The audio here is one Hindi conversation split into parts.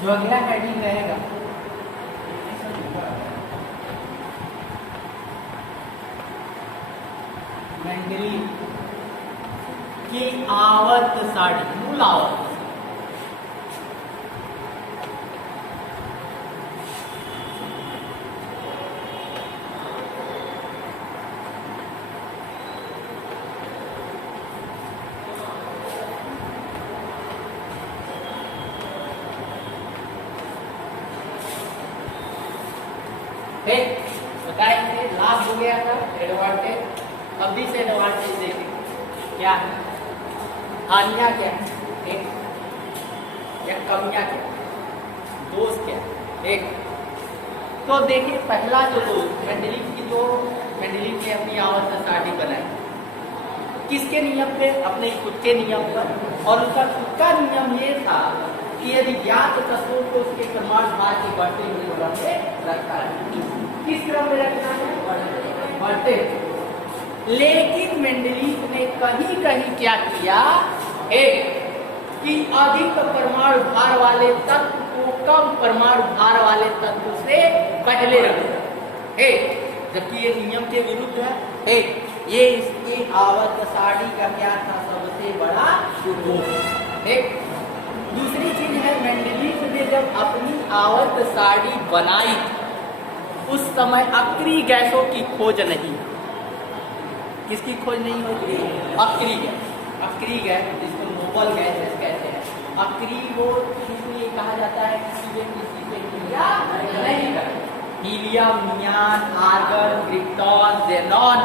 जो अगला हेडिंग रहेगा मेंडलीव की आवर्त सारणी, मूल आवर्त। बताएंगे लाभ हो गया था, एडवांटेज। अब भी से एडवांटेज देखेंगे क्या है, हानियां क्या है, एक या कमियां क्या, दोष क्या है। एक तो देखिए पहला जो दोष मेंडलीव ने अपनी आवर्त सारणी बनाई किसके नियम पे, अपने खुद के नियम पर। और उसका खुद का नियम ये था कि यदि ज्ञात तत्वों को उसके क्रमवार भार के बढ़ते हुए क्रम में रखा है। किस क्रम में रखना है, बढ़ते। लेकिन मेंडलीव ने कहीं कहीं क्या किया, एक कि अधिक परमाणु भार वाले तत्व को कम परमाणु भार वाले तत्व से पहले रखना, एक जबकि ये नियम के विरुद्ध है। एक ये इसकी आवर्त सारणी का क्या था, सबसे बड़ा दोष। एक दूसरी चीज है, मेंडलीव ने जब अपनी आवर्त सारणी बनाई उस समय अक्रिय गैसों की खोज नहीं, किसकी खोज नहीं होती, अक्रिय गैस। अक्रिय गैस जिसको नोबल गैसेस कहते हैं, अक्रिय वो इसलिए कहा जाता है किसी से क्रिया नहीं करते। हीलियम, नियान, आर्गन, क्रिप्टॉन, ज़ेनॉन,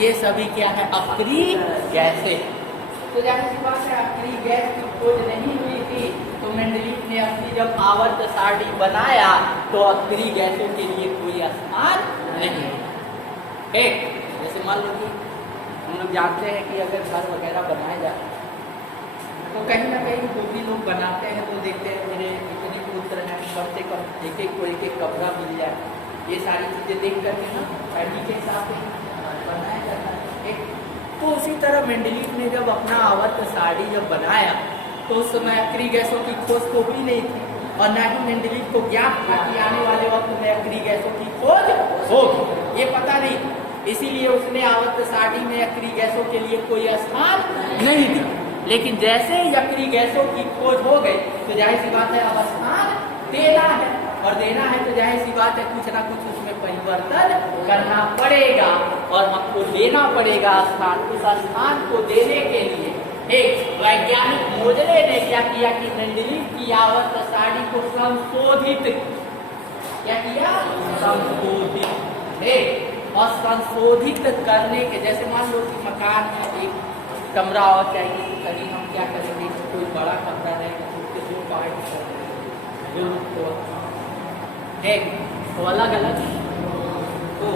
ये सभी क्या है, अक्रिय गैसें। तो जाहिर सी बात है अक्रिय गैस की खोज नहीं हुई थी, तो मेंडलीव ने अपनी जब आवर्त सारणी बनाया तो अक्रिय गैसों के लिए कोई स्थान नहीं। एक जैसे मान लो कि हम लोग जानते हैं कि अगर घर वगैरह बनाए जाए तो कहीं ना कहीं जो भी लोग बनाते हैं तो देखते हैं मेरे इतने पुत्र हैं, कम से कम एक एक को एक एक कमरा मिल जाए। ये सारी चीज़ें देख करके ना फैमिली के हिसाब से बनाया जाता है। एक तो उसी तरह मेंडलीव ने जब अपना आवर्त सारणी जब बनाया तो उस समय अक्रिय गैसों की खोज तो हुई नहीं थी, और ना ही मेंडलीव को ज्ञात था कि आने वाले वक्त में अक्रिय गैसों की खोज होगी, ये पता नहीं। इसीलिए उसने आवर्त सारणी में अक्रिय गैसों के लिए कोई स्थान नहीं दिया। लेकिन जैसे ही अक्रिय गैसों की खोज हो गई तो जाहिर सी बात है अब स्थान देना है, और देना है तो जाहिर सी बात है कुछ ना कुछ उसमें परिवर्तन करना पड़ेगा, और आपको देना पड़ेगा स्थान। उस स्थान को देने के लिए एक वैज्ञानिक मोजले ने क्या किया कि मेंडलीव की आवर्त सारणी को संशोधित क्या किया, संशोधित। और संशोधित करने के जैसे मान लो कि मकान में एक कमरा और चाहिए, तभी हम क्या करेंगे, कोई बड़ा कमरा रहेगा तो उसके दो पार्ट एक तो अलग अलग। तो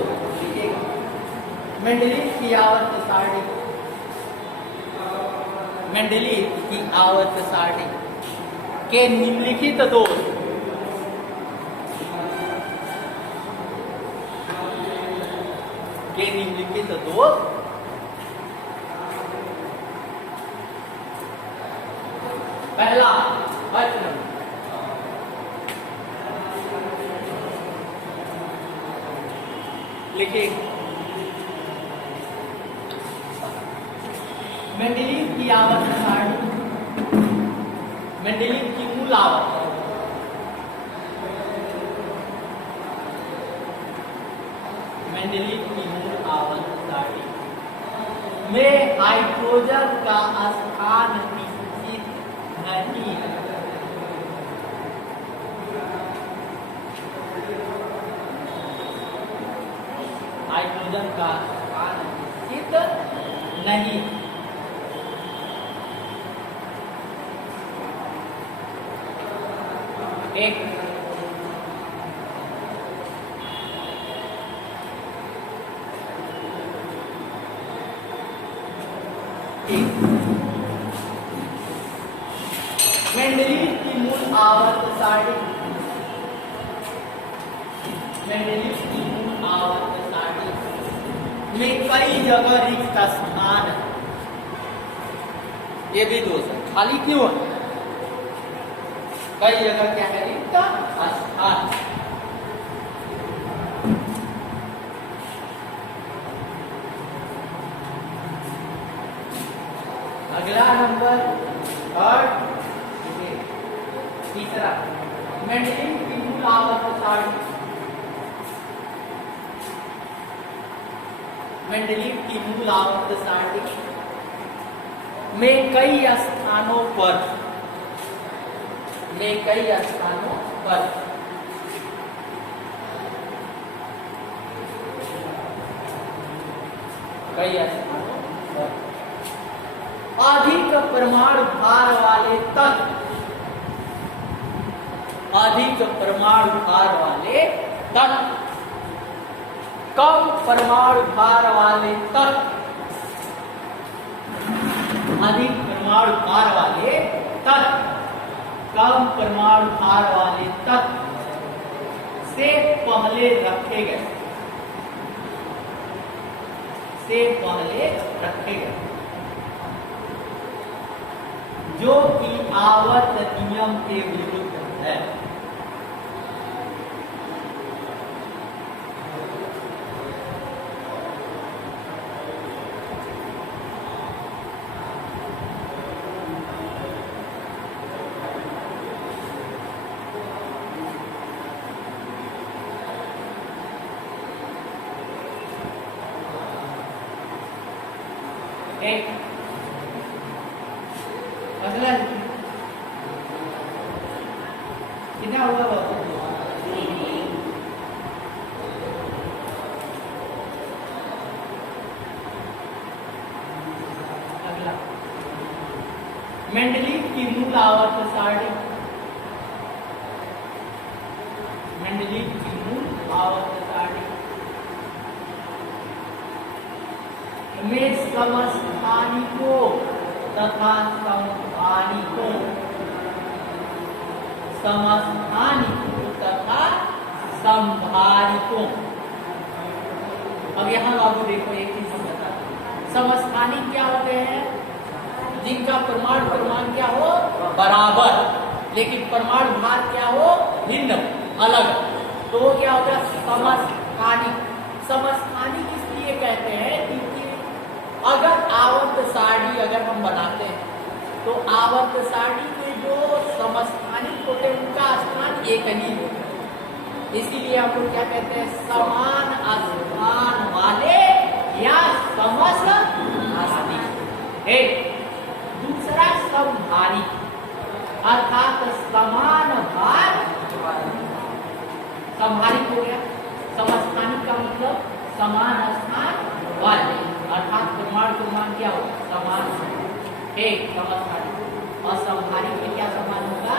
मेंडलीव की आवर्त सारणी, मेंडलीव की आवर्त सारणी के निम्नलिखित दोष पहला लिखिए, मेंडलीव की आवर्त सारणी, मेंडलीव की मूल आवर्त, मेंडलीव की मूल आवर्त सारणी में हाइड्रोजन का स्थान निश्चित नहीं है। हाइड्रोजन का स्थान निश्चित नहीं। एक मेंडलीव की मूल आवर्त सारणी, मेंडलीव की मूल आवर्त सारणी में कई जगह रिक्त स्थान है, ये भी दोष है। खाली क्यों है? कई जगह क्या है रिक्त स्थान। अगला नंबर थर्ड, तीसरा मेंडेलिव की मूल आवर्त सारणी। मेंडेलिव की मूल आवर्त सारणी में कई स्थानों पर अधिक परमाणु भार वाले तत्व कम परमाणु भार वाले तत्व, अधिक परमाणु भार वाले तत्व, कम परमाणु भार वाले तत्व से पहले रखे गए, जो कि आवर्त नियम के विरुद्ध है। अगला कितना हुआ अगला मेंडेलिव की मूल आवर्त सारणी। मेंडेलिव की मूल आवर्त सारणी में समस्थानिकों तथा संभारिकों। अब यहाँ बाबू देखो एक चीज समझता, समस्थानिक क्या होते हैं? जिनका परमाणु क्रमांक क्या हो बराबर, लेकिन परमाणु भार क्या हो भिन्न अलग, तो वो क्या होगा समस्थानिक। समस्थानिक इसलिए कहते हैं क्योंकि अगर आवर्त सारणी अगर हम बनाते हैं तो आवर्त सारणी में जो समस्थानिक होते हैं उनका स्थान एक ही होता है, इसीलिए हम लोग क्या कहते हैं समान स्थान वाले या समस्थानिक। दूसरा समभारी अर्थात समान भार, समभारिक हो गया। समस्थानिक का मतलब समान स्थान वाले अर्थात परमाणु क्रमांक क्या होगा समान, एक समस्थानिक। और समभारिक में क्या समान होगा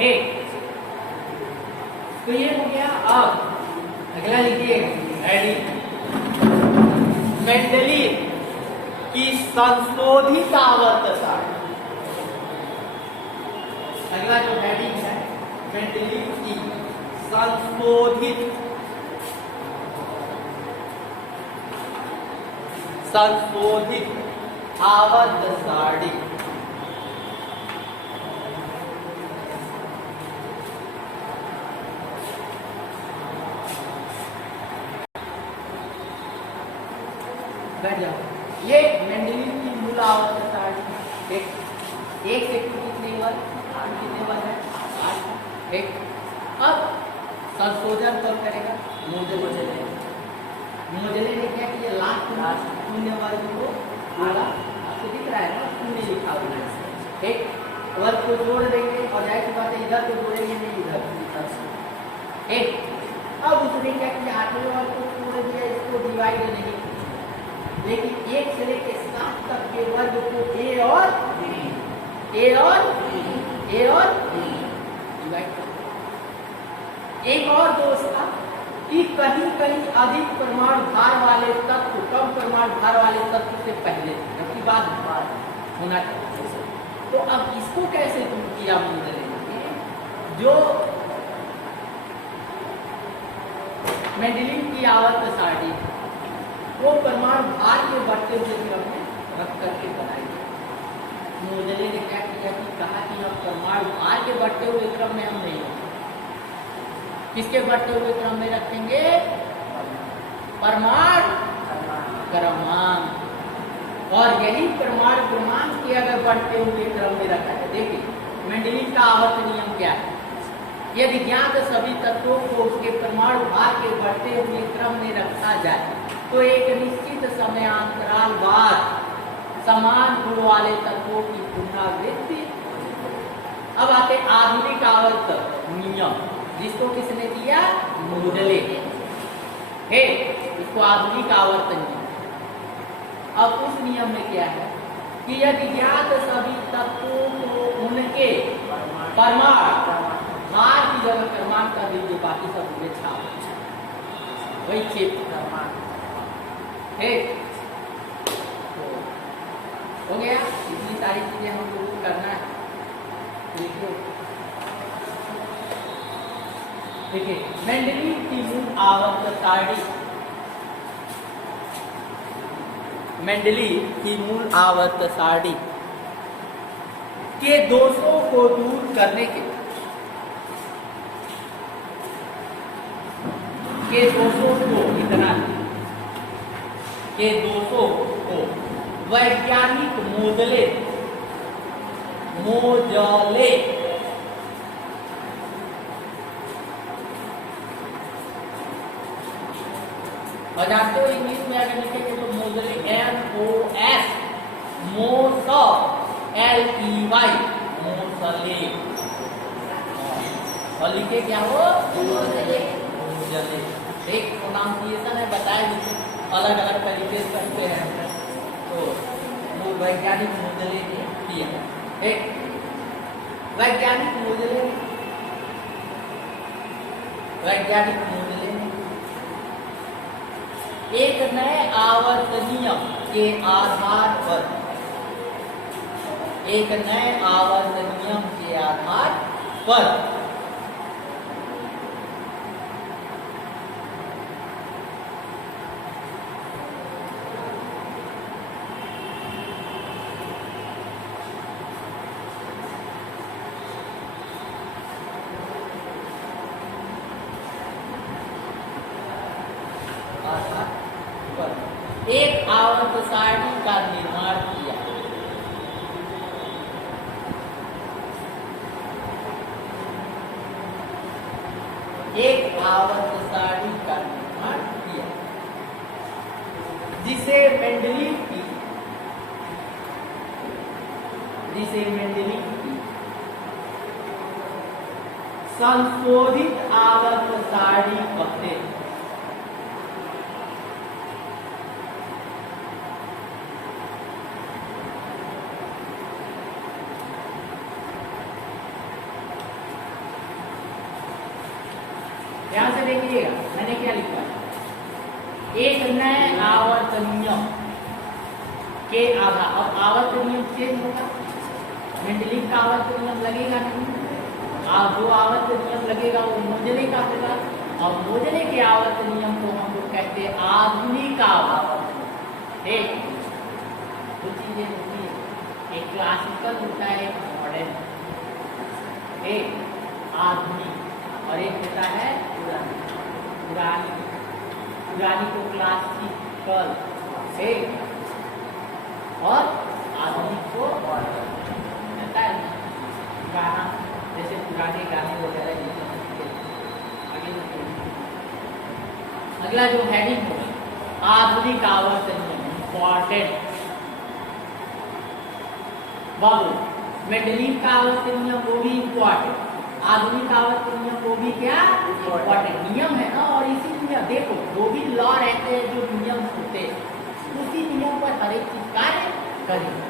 एक। तो ये हो गया। अब अगला लिखिए मेंडेलीव की संशोधित आवर्त सारणी। अगला जो हेडिंग है मेंडेलीव की संशोधित आवर्त सारणी। ये मेंडेलीव की मूल आवर्त सारणी। एक से कितने वर 8 कितने वर है 8। एक अब संशोधन कब करेगा मोजले ने क्या किया लास्ट शून्य वर्ग को आधा आपको दिख रहा है ना शून्य लिखा हुआ है। एक वर्ग को जोड़ देंगे और जाहिर सी बात है इधर को जोड़ेंगे नहीं इधर। एक अब उसने क्या किया 8वें वर्ग को छोड़ दिया, इसको डिवाइड नहीं किया, लेकिन 1 से लेकर 7 तक के वर्ग को ए और डिवाइड कर। एक और दोष था कि कहीं कहीं अधिक परमाणु भार वाले तत्व कम परमाणु भार वाले तत्व से पहले जबकि बाद होना चाहिए। तो अब इसको कैसे दूर किया मोजले? जो मेंडेलीव की आवर्त सारणी वो परमाणु भार के बढ़ते हुए क्रम में रख करके बनाई। मोजले ने क्या किया कि कहा कि हम परमाणु भार के बढ़ते हुए क्रम में हम नहीं रखेंगे। किसके बढ़ते हुए क्रम में रखेंगे? परमाणु क्रमांक। और यही परमाणु क्रमांक के अगर बढ़ते हुए क्रम में रखा है, देखिए मेंडलीव का आवर्त नियम क्या है? यदि ज्ञात सभी तत्वों को उसके परमाणु भार के बढ़ते हुए क्रम में रखा जाए तो एक निश्चित समयांतराल बाद समान गुण वाले तत्वों की पुनरावृत्ति। अब आते आधुनिक आवर्त नियम, जिसको किसने दिया? मोजले है, इसको आधुनिक आवर्त नियम। अब उस नियम में क्या है कि यदि ज्ञात सभी तत्वों को उनके परमाणु भार की जगह क्रमांक का दीजिए, बाकी सब हुए छाप, वही क्षेत्र क्रमांक है। हो गया, इतनी सारी चीजें हम लोगों को करना है। देखिए मेंडलीव की मूल आवर्त सारणी, मेंडलीव की मूल आवर्त सारणी के दोषों को दूर करने के दोषों को इतना के दोषों को वैज्ञानिक मोजले और जानते हो इंग्लिश में अगर लिखेंगे तो मोजले MOS LEY मोजले, और लिखे क्या हो? मोजले। एक प्रोनाउंसिएशन है, बताए अलग अलग तरीके से करते हैं, तो वैज्ञानिक मोजले ने किया। एक वैज्ञानिक मोजले ने एक नए आवर्त नियम के आधार पर एक आवर्त सारणी का निर्माण किया। एक आवर्त सारणी का निर्माण किया जिसे मेंडलीव की संशोधित आवर्त सारणी कहते हैं। ध्यान से देखिएगा मैंने क्या लिखा, एक नए आवर्त नियम के आधार। अब आवर्त नियम चेंज होगा, मेंडलीव का आवर्त नियम लगेगा नहीं, जो आवर्त नियम लगेगा वो मोजले का होगा, और मोजले के आवर्त नियम को हम लोग कहते हैं आधुनिक आवर्त। एक दो चीजें होती है, एक क्लासिकल होता है, एक मॉडर्न, एक आधुनिक, और एक होता है पुरानी को क्लासिकल से, और आधुनिक को होता है गाना, जैसे पुराने गाने वगैरह। अगला जो हेडिंग होगा आधुनिक आवर्त नियम, इंपॉर्टेंट बाबू। मेंडलीव का आवर्त नियम वो भी इंपॉर्टेंट, आधुनिक आवर्त नियम वो भी क्या इंपॉर्टेंट नियम है ना। और इसी नियम देखो, जो भी लॉ रहते हैं, जो नियम होते हैं, उसी नियम पर हर एक चीज कार्य करेगी।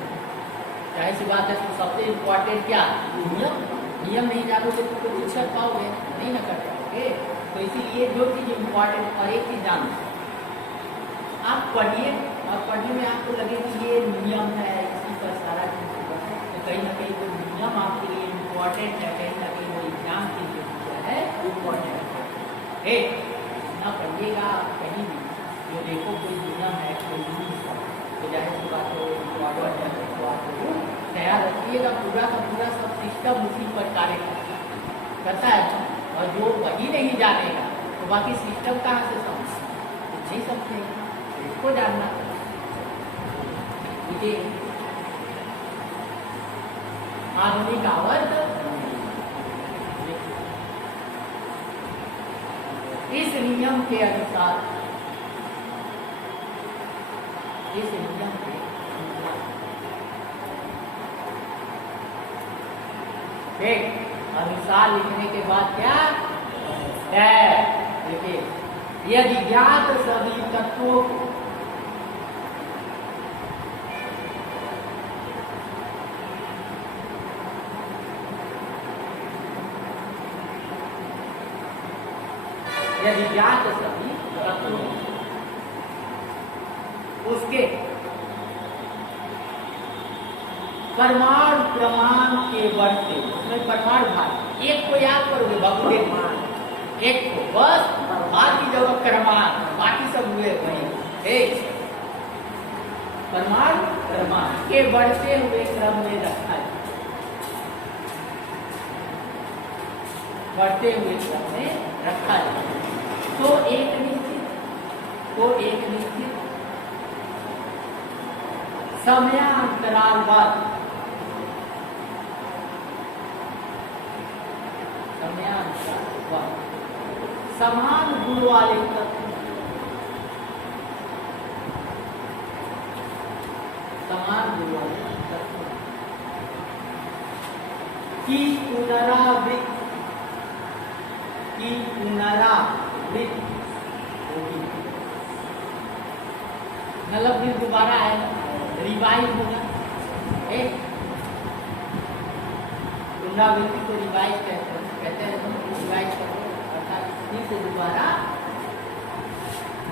जाहिर सी बात है, तो सबसे इम्पोर्टेंट क्या नियम नहीं जानोगे तो कुछ कर पाओगे नहीं ना, कर पाओगे। तो इसीलिए जो चीज इम्पोर्टेंट, और एक चीज जानो, आप पढ़िए, और पढ़ने में आपको लगे कि ये नियम है, इसी पर सारा चीज, तो कहीं ना कहीं वो नियम आपके लिए इम्पोर्टेंट है, कहीं ना कहीं वो एग्जाम के लिए क्या है इम्पोर्टेंट है। ना पढ़िएगा कहीं भी, जो देखो कोई नियम है, कोई रूल्स है, तो जाहिर सी बात है, तो आपको ख्याल रखिएगा, पूरा का पूरा सब सिस्टम उसी पर कार्य करता है। और जो वही नहीं जानेगा तो बाकी सिस्टम कहाँ से समझ नहीं सकते, इसको जानना। ये आधुनिक आवर्त इस नियम के अनुसार, इस नियम के अनुसार लिखने के बाद क्या है, देखिए, यदि ज्ञात सभी तत्वों को यदि ज्ञात सभी तत्वों उसके परमाणु क्रमांक के बढ़ते, उसमें परमाणु भाग एक को याद करोगे बाबू, एक को बस, बाकी जगह क्रमांक, बाकी सब हुए वही एक परमाणु क्रमांक के बढ़ते हुए क्रम में रखा है, बढ़ते हुए क्रम में रखा है। तो एक निश्चित समयांतराल बाद समान गुण वाले तत्व, समान गुण वाले तत्व की पुनरावृत्ति होगी, मतलब फिर दोबारा है, रिवाइज होगा। पुनरावृत्ति को रिवाइज कहते हैं, रिवाइज करो अर्थात फिर से दोबारा।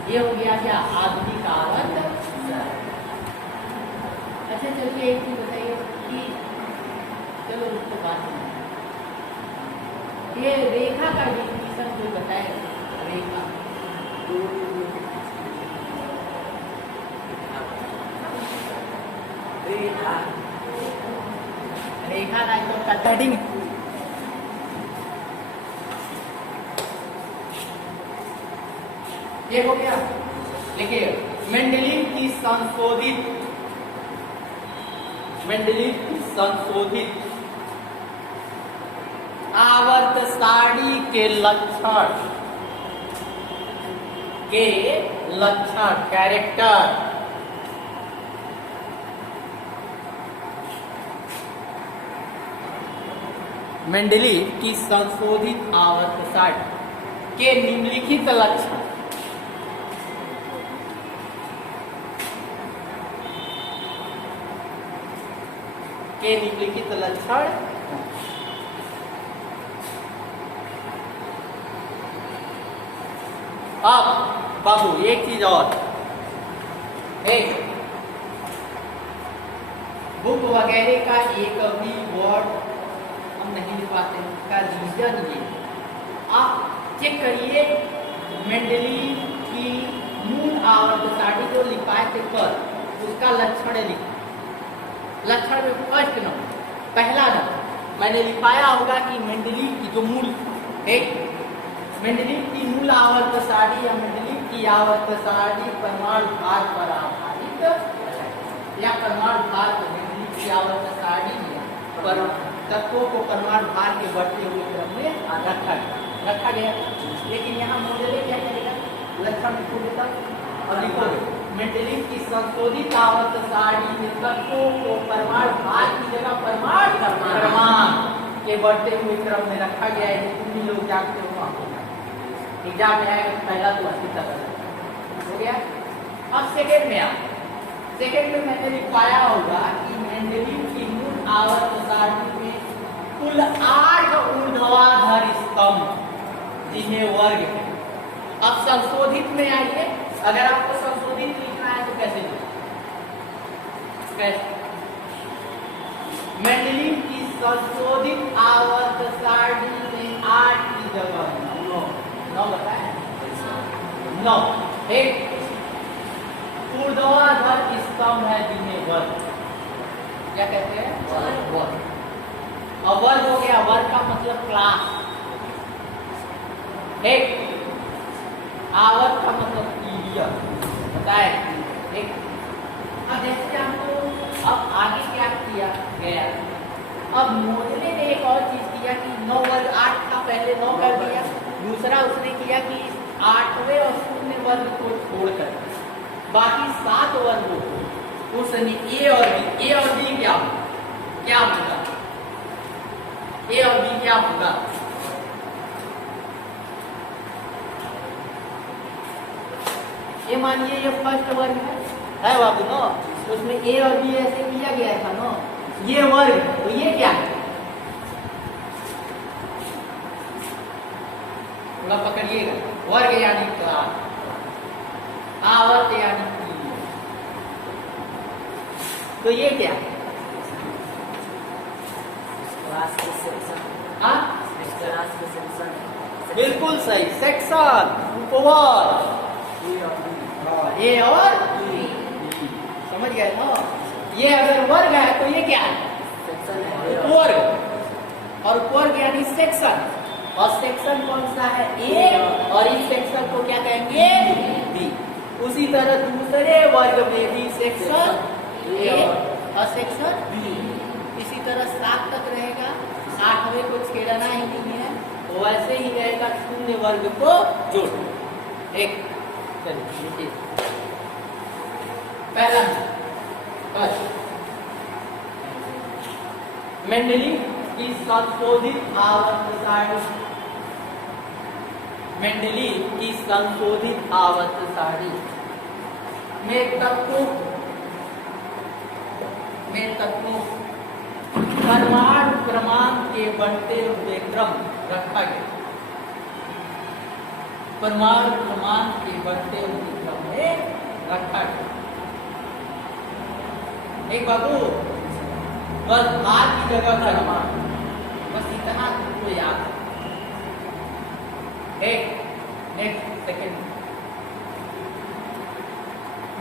ये हो गया क्या, आधुनिक आवर्त। अच्छा चलिए एक चीज बताइए कि चलो उसको बात में ये रेखा का डिफिनीशन कोई बताए, रेखा रेखा ना तो कटिंग ये हो गया। देखिए मेंडलीव की संशोधित आवर्त सारणी के लक्षण कैरेक्टर मेंडलीव की संशोधित आवर्त सारणी के निम्नलिखित लक्षण अब बाबू एक चीज और, एक बुक वगैरह का एक भी वर्ड हम नहीं लिख पाते, का रीजन ये आप चेक करिए। मेंडलीव की मूल आवर्त सारणी जो लिखाए थे कल, उसका लक्षण लिखा, लक्षण में फर्स्ट नंबर, पहला नंबर मैंने लिखाया होगा कि मेंडलीव की जो मूल एक मेंडलीव की मूल आवर्त सारणी या मेंडलीव की आवर्त सारणी परमाणु भार पर आधारित, या परमाणु भार पर मेंडलीव की आवर्त सारणी पर तत्वों को परमाणु भार के बढ़ते हुए क्रम में रखा गया। लेकिन यहाँ मॉडल क्या करेगा, लक्षण लिखो देता और लिखोगे मेंडलीव की संशोधित आवर्त सारणी में तत्वों को परमाणु भार की जगह परमाणु क्रमांक के बढ़ते हुए क्रम में रखा गया है। तुम भी लोग जानते हो, एग्जाम में आएगा पहला तो अच्छी तरह हो गया। अब सेकेंड में सेकेंड में मैंने लिखवाया होगा कि मेंडलीव की मूल आवर्त सारणी में कुल 8 ऊर्ध्वाधर स्तंभ जिन्हें वर्ग है। अब संशोधित में आइए, अगर आपको संशोधित लिखना है तो कैसे मेंडलीव की संशोधित आवर्त सारणी में 8 की जगह 9 बताए, 9 एक ऊर्ध्वाधर स्तंभ है जिन्हें वर्ग, क्या कहते हैं? वर्ग। और वर्ग हो गया, वर्ग का मतलब क्लास। ठीक, आवर्त का मतलब पीरियड बताए। ठीक, अब देखते हैं हमको अब आगे क्या किया गया। अब मोजले ने एक और चीज किया कि 9 वर्ग 8 का पहले 9 कर दिया। दूसरा उसने किया कि 8वें और 0 वर्ग को छोड़कर बाकी 7 वर्गों को उसने ए और बी क्या होगा? ए और बी क्या होगा? ये मानिए ये फर्स्ट वर्ग है बाबू नो, तो उसमें ए और बी ऐसे किया गया था नो, ये वर्ग, तो ये क्या है? थोड़ा पकड़िएगा, वर्ग यानी क्लास, आवर्त यानी पीरियड, तो ये क्या है? क्लास के सेक्शन। हाँ, क्लास के सेक्शन। बिल्कुल सही, सेक्शन, उपवर्ग, ए और बी, समझ गए ना? ये अगर वर्ग है तो ये क्या है? सेक्शन है। उपवर्ग, और उपवर्ग यानी सेक्शन, और सेक्शन कौन सा है? ए, और इस सेक्शन को क्या कहेंगे? बी। उसी तरह दूसरे वर्ग में भी सेक्शन ए और सेक्शन बी, इसी तरह 7 तक रहेगा, 8वें को छेड़ना ही नहीं है, तो वैसे ही रहेगा 0 वर्ग को जोड़। एक चलिए पहला मेंडलीव की संशोधित आवर्त सारणी, मेंडलीव की संशोधित आवर्त सारणी में तत्वों परमाणु क्रमांक के बढ़ते हुए क्रम रखा गया, परमाणु क्रमांक के बढ़ते हुए क्रम में रखा गया। एक बाबू बस आज की जगह परमाणु, बस इतना तुमको याद है। एक नेक्स्ट सेकंड,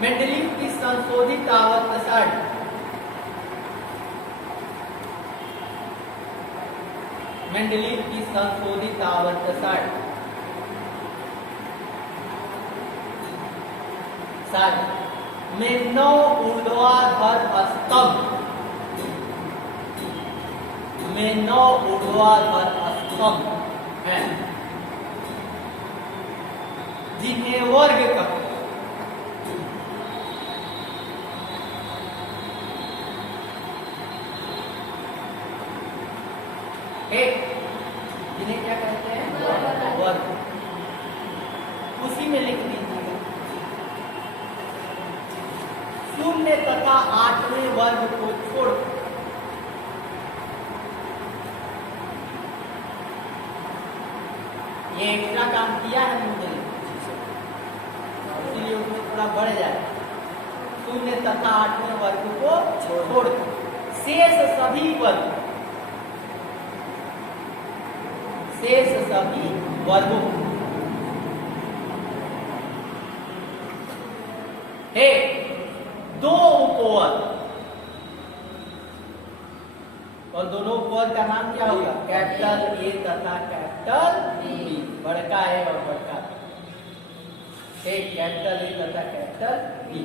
मेंडलीव की संशोधित आवर्त सारणी, मेंडलीव की संशोधित आवर्त सारणी में 9 ऊर्ध्वाधर स्तंभ, में 9 ऊर्ध्वाधर स्तंभ हैं जिन्हें वर्ग कहते हैं। एक जिन्हें क्या कहते हैं? वर्ग। उसी में लिख दीजिएगा 0 तथा 8वें वर्ग को छोड़ ये एक्स्ट्रा काम किया है मुझे, इसलिए उसमें थोड़ा बढ़ जाए। 0 तथा 8वें वर्ग को छोड़ शेष सभी वर्ग, शेष सभी वर्गों है 2 उपवर्ग, और दोनों उपवर्ग का नाम क्या होगा? कैपिटल ए तथा कैपिटल बी, बड़का ए और बड़का बी, एक कैपिटल ए तथा कैपिटल बी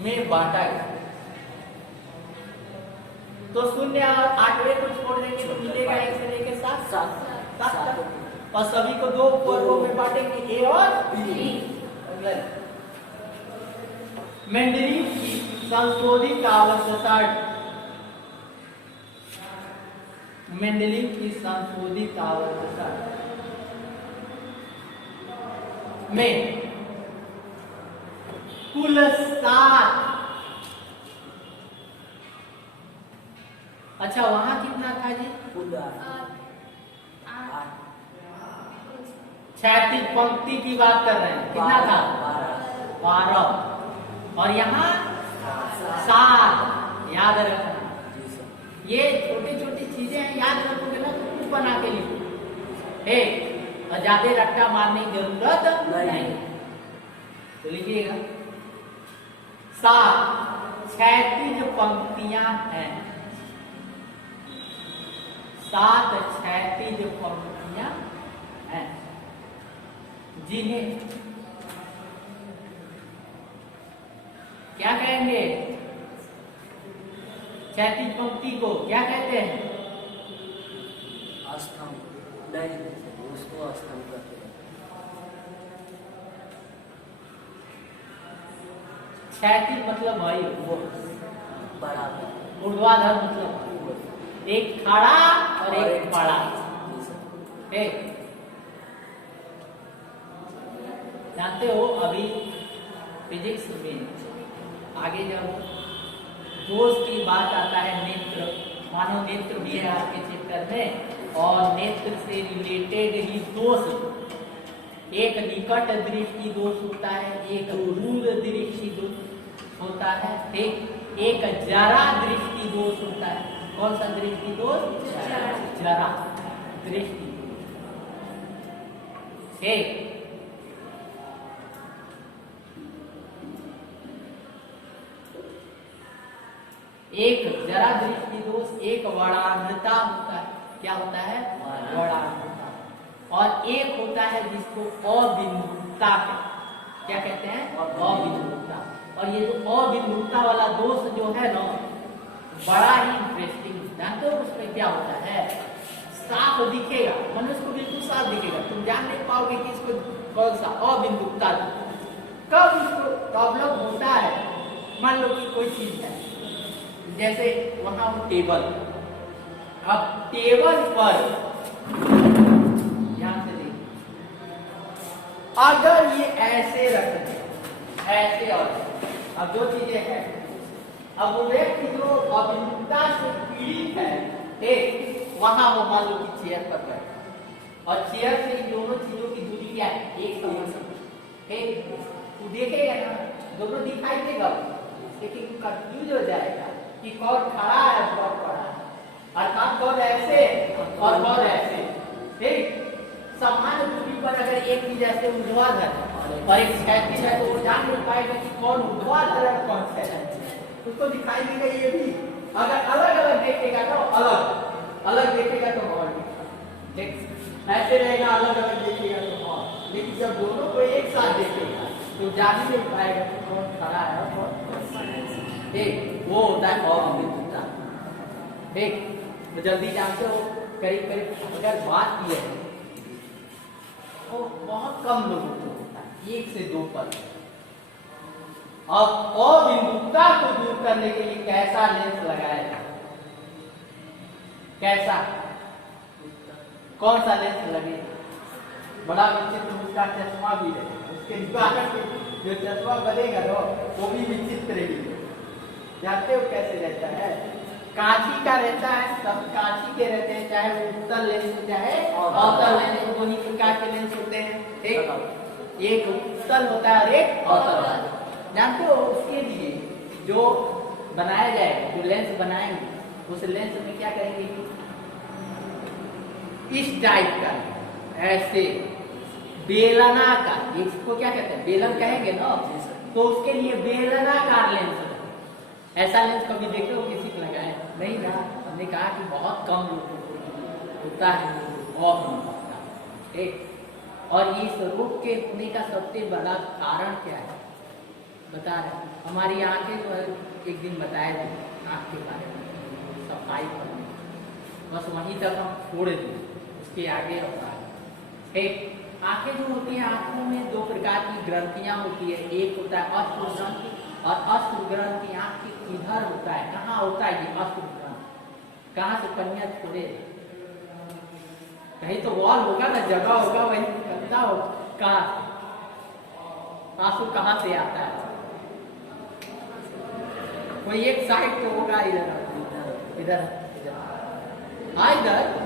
में बांटा गया। तो 0 और 8वें को छोड़ देंगे तो मिलेगा 1 से लेकर 7 और सभी को 2 उपवर्गों में बांटेंगे, ए और बी। मेंडलीव की संशोधित आवर्त सारणी, मेंडलीव की संशोधित आवर्त सारणी में कुल 7, अच्छा वहां कितना था जी? 36 पंक्ति की बात कर रहे हैं, कितना था? 12, और यहाँ 7, याद रखना। ये छोटी छोटी चीजें हैं, याद रखोगे ना तो कुछ बना के लिखो, एक और ज्यादा रट्टा मारने की जरूरत नहीं, तो लिखिएगा 7 क्षैतिज पंक्तियां हैं, 7 क्षैतिज पंक्तियां हैं जिन्हें क्या कहेंगे? क्षैतिज पंक्ति को क्या कहते हैं? स्तंभ नहीं, उसको स्तंभ कहते हैं। क्षैतिज मतलब भाई वो बड़ा ऊर्ध्वाधर मतलब एक खड़ा और एक बड़ा। ठीक, जानते हो अभी फिजिक्स में आगे जब दोष की बात आता है, नेत्र, मानो नेत्र भी है आपके चैप्टर में, और नेत्र से रिलेटेड ही दोष, एक निकट दृष्टि दोष होता है, एक दूर दृष्टि दोष होता है, ठीक, एक जरा दृष्टि दोष होता है। कौन सा दृष्टि दोष? जरा दृष्टि। ठीक, एक जरा दृष्टि दोष, एक वरांधता होता है। क्या होता है? वरांधता। और एक होता है जिसको अबिंदुता कहते, क्या कहते हैं? अबिंदुता। और ये जो अबिंदुता वाला दोष जो है ना, बड़ा ही इंटरेस्टिंग। जानते हो उसमें क्या होता है? साफ दिखेगा, मनुष्य को बिल्कुल साफ दिखेगा, तुम जान नहीं पाओगे कि इसको कौन सा अबिंदुता। कब इसको प्रॉब्लम होता है? मान लो कि कोई चीज है, जैसे वहां वो टेबल, अब टेबल पर ध्यान से देखिए, अगर ये ऐसे रख दे, ऐसे, और अब दो चीजें हैं, अब वो व्यक्ति जो अभिमुखता से पीड़ित है, ठीक, वहां वो मान लो कि चेयर पर बैठे, और चेयर से इन दोनों चीजों की दूरी क्या है? एक समान, ठीक, तू देखेगा ना, दोनों दिखाई देगा, लेकिन तू कंफ्यूज हो जाएगा कि कौन खड़ा है कौन पड़ा है, अर्थात कौन ऐसे और कौन ऐसे। ठीक, समान दूरी पर अगर एक चीज ऐसे ऊर्ध्वाधर और एक क्षैतिज है तो वो जान नहीं पाएगा कि कौन ऊर्ध्वाधर है कौन क्षैतिज, उसको दिखाई देगा ये भी। अगर अलग अलग देखेगा तो अलग अलग देखेगा तो और ठीक, ऐसे रहेगा, अलग अलग देखेगा तो और, लेकिन जब दोनों को एक साथ देखेगा तो जान ही नहीं पाएगा कि कौन खड़ा है और कौन। ठीक, वो होता है अबिंदुता। ठीक, तो जल्दी जानते हो, करीब करीब अगर बात की है तो बहुत कम लोगों को होता है, 1 से 2%। अब अबिंदुता को दूर करने के लिए कैसा लेंस लगाया जाए? कैसा, कौन सा लेंस लगे? बड़ा विचित्र उसका चश्मा भी है, उसके द्वारा जो चश्मा बनेगा ना वो भी विचित्र ही। जानते हो कैसे रहता है? कांची का रहता है, सब कांची के रहते हैं, चाहे वो उत्तल लेंस हो चाहे अवतल लेंस, दोनों प्रकार के लेंस होते हैं। ठीक, एक उत्तल होता है और एक अवतल। जानते हो उसके लिए जो बनाया जाएगा, जो लेंस बनाएंगे, उस लेंस में क्या करेंगे? इस टाइप का, ऐसे बेलनाकार, इसको क्या कहते हैं? बेलन कहेंगे ना, तो उसके लिए बेलनाकार लेंस। ऐसा लेंस कभी देखे हो किसी को लगाए? नहीं ना, हमने कहा कि बहुत कम लोगों को होता है और ठीक। और इस रोग के होने का सबसे बड़ा कारण क्या है बता रहे? हमारी आंखें जो है, एक दिन बताया था आँख के बारे में, सफाई करने, बस वहीं तक हम छोड़ दें, उसके आगे होता है। ठीक, आंखें जो होती हैं, आंखों में 2 प्रकार की ग्रंथियां होती है, एक होता है अश्रु ग्रंथि, और अश्रु ग्रंथि आंख के इधर होता है। कहाँ होता है ये अश्रु ग्रंथि? कहाँ से कन्या छोड़े? कहीं तो वॉल होगा ना, जगह होगा, वहीं निकलता हो। कहाँ आंसू कहाँ से आता है? कोई एक साइड तो होगा, इधर इधर इधर, हाँ इधर